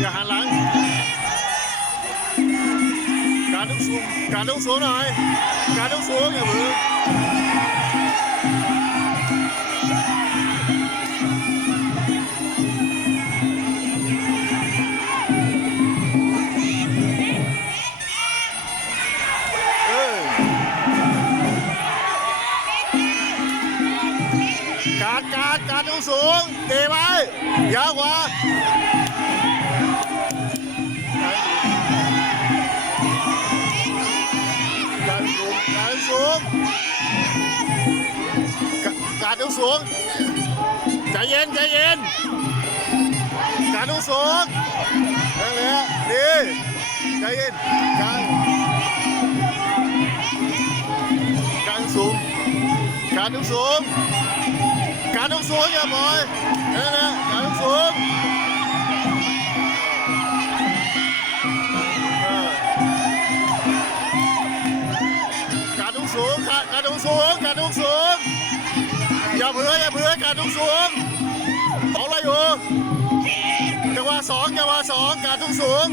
อย่าหันหลัง การต้องสูงการต้องสูงหน่อย การต้องสูงอย่าเพิ่งเอการการการต้องสูงเตะไว้ยาวกว่า การสูงการต้งสูงใจเย็นใจเย็นการต้งสูงนั่นแหละดีใจเย็นการการสูงการต้งสูงการต้งสูงอย่าปล่อยนั่นแหละ การการทุ่งสูงการทุ่งสูงอย่าเผื่ออย่าเผื่อการทุ่งสูงเอาอะไรอยู่จังหวะสองจังหวะสองการทุ่งสูง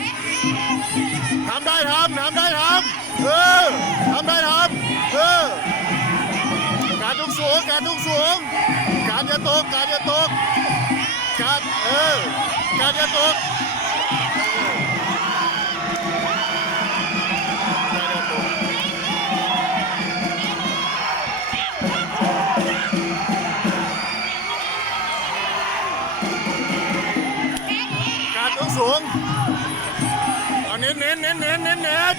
ทำได้ทำทำได้ทำเออทำได้ทำเออการทุ่งสูงการทุ่งสูงการอย่าตกการอย่าตกการเออการอย่าตก การต้องสูงเอาเน้นเน้นเน้นเน้นเน้นเน้น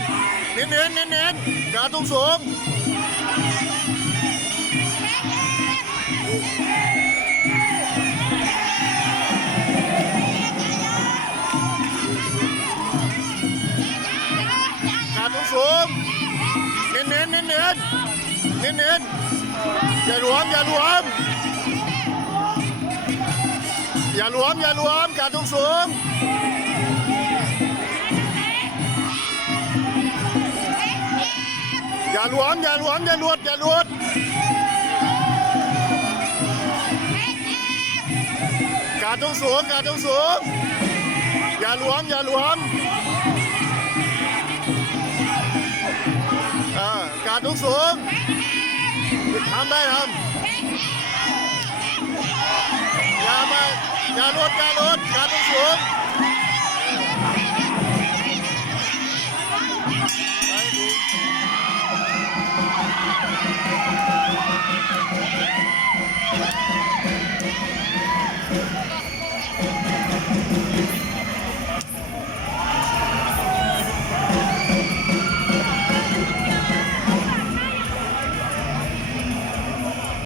เน้นเน้นเน้นเน้นการต้องสูงการต้องสูงเน้นเน้นเน้นเน้น เน้นเน้นอย่าหลวม อย่าหลวม อย่าหลวม อย่าหลวมการทุ่งสูงอย่าหลวม อย่าหลวม อย่าหลุดอย่าหลุดการทุ่งสูงการทุ่งสูงอย่าหลวม อย่าหลวมการทุ่งสูง ได้ทำอย่ามาอย่าลดอย่าลดการต้องสูงไปดู